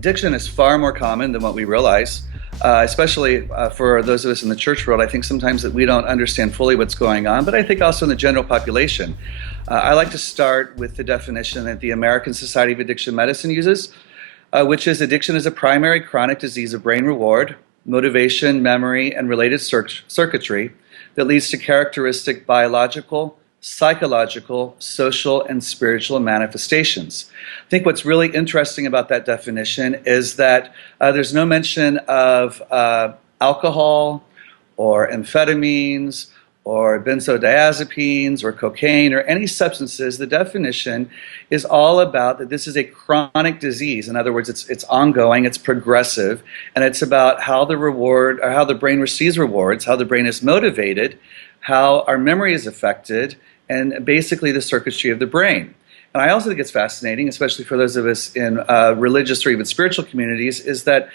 Addiction is far more common than what we realize, especially for those of us in the church world. I think sometimes that we don't understand fully what's going on, but I think also in the general population. I like to start with the definition that the American Society of Addiction Medicine uses, which is addiction is a primary chronic disease of brain reward, motivation, memory, and related circuitry that leads to characteristic biological, psychological, social, and spiritual manifestations. I think what's really interesting about that definition is that there's no mention of alcohol or amphetamines or benzodiazepines or cocaine or any substances. The definition is all about that this is a chronic disease. In other words, it's ongoing, it's progressive, and it's about how the reward or how the brain receives rewards, how the brain is motivated, how our memory is affected, and basically the circuitry of the brain. And I also think it's fascinating, especially for those of us in religious or even spiritual communities, is that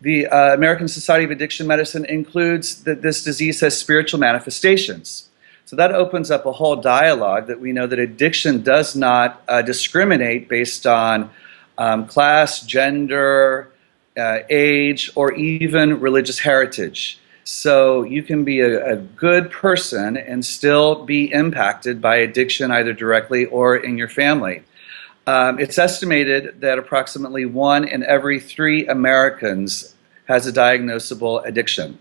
the American Society of Addiction Medicine includes that this disease has spiritual manifestations. So that opens up a whole dialogue that we know that addiction does not discriminate based on class, gender, age, or even religious heritage. So you can be a good person and still be impacted by addiction either directly or in your family. It's estimated that approximately 1 in every 3 Americans has a diagnosable addiction.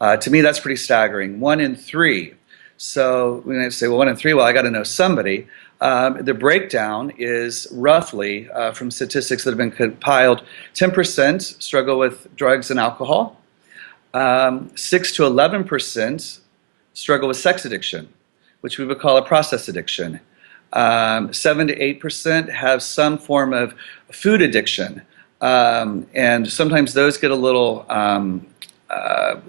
To me, that's pretty staggering. 1 in 3. So we might say, well, 1 in 3, well, I got to know somebody. The breakdown is roughly, from statistics that have been compiled, 10% struggle with drugs and alcohol. 6 to 11% struggle with sex addiction, which we would call a process addiction. 7 to 8% have some form of food addiction. And sometimes those get a little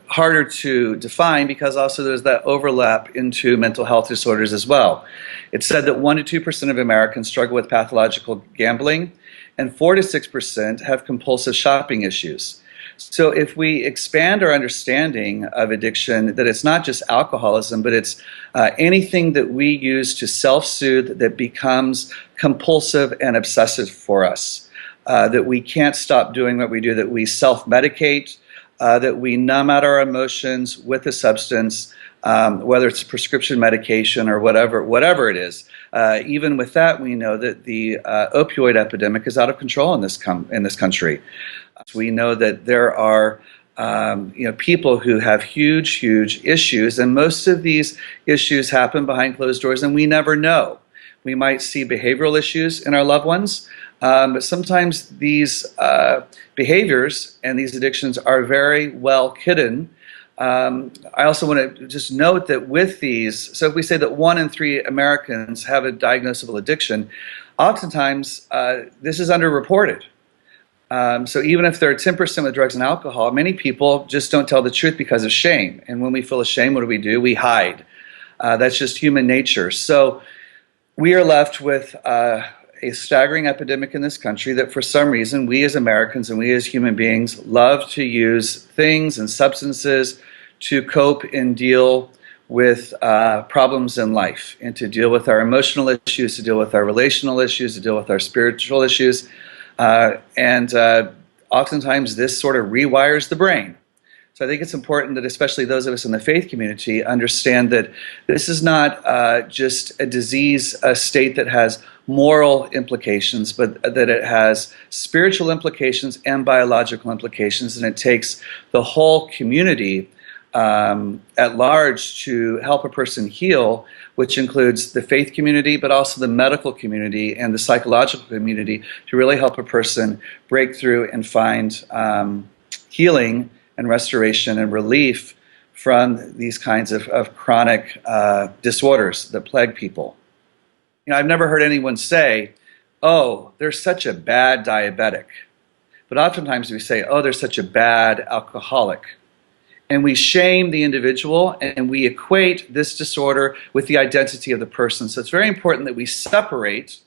harder to define because also there's that overlap into mental health disorders as well. It's said that 1 to 2% of Americans struggle with pathological gambling, and 4 to 6% have compulsive shopping issues. So if we expand our understanding of addiction, that it's not just alcoholism, but it's anything that we use to self-soothe that becomes compulsive and obsessive for us, that we can't stop doing what we do, that we self-medicate, that we numb out our emotions with a substance, whether it's prescription medication or whatever it is. Even with that, we know that the opioid epidemic is out of control in this country. We know that there are people who have huge issues, and most of these issues happen behind closed doors, and we never know. We might see behavioral issues in our loved ones, but sometimes these behaviors and these addictions are very well hidden. I also want to just note that with these, so if we say that 1 in 3 Americans have a diagnosable addiction, oftentimes this is underreported. So even if they're 10% with drugs and alcohol, many people just don't tell the truth because of shame. And when we feel ashamed, what do? We hide. That's just human nature. So we are left with a staggering epidemic in this country that for some reason we as Americans and we as human beings love to use things and substances to cope and deal with problems in life, and to deal with our emotional issues, to deal with our relational issues, to deal with our spiritual issues. And oftentimes this sort of rewires the brain. So I think it's important that especially those of us in the faith community understand that this is not just a disease, a state that has moral implications, but that it has spiritual implications and biological implications, and it takes the whole community at large to help a person heal, which includes the faith community, but also the medical community and the psychological community to really help a person break through and find healing and restoration and relief from these kinds of chronic disorders that plague people. I've never heard anyone say, oh, they're such a bad diabetic. But oftentimes we say, oh, they're such a bad alcoholic. And we shame the individual, and we equate this disorder with the identity of the person. So it's very important that we separate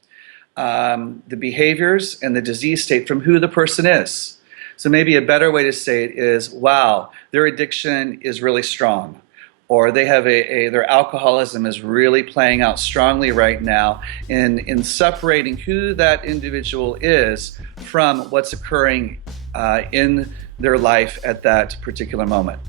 the behaviors and the disease state from who the person is. So maybe a better way to say it is, wow, their addiction is really strong. or they have their alcoholism is really playing out strongly right now in separating who that individual is from what's occurring in their life at that particular moment.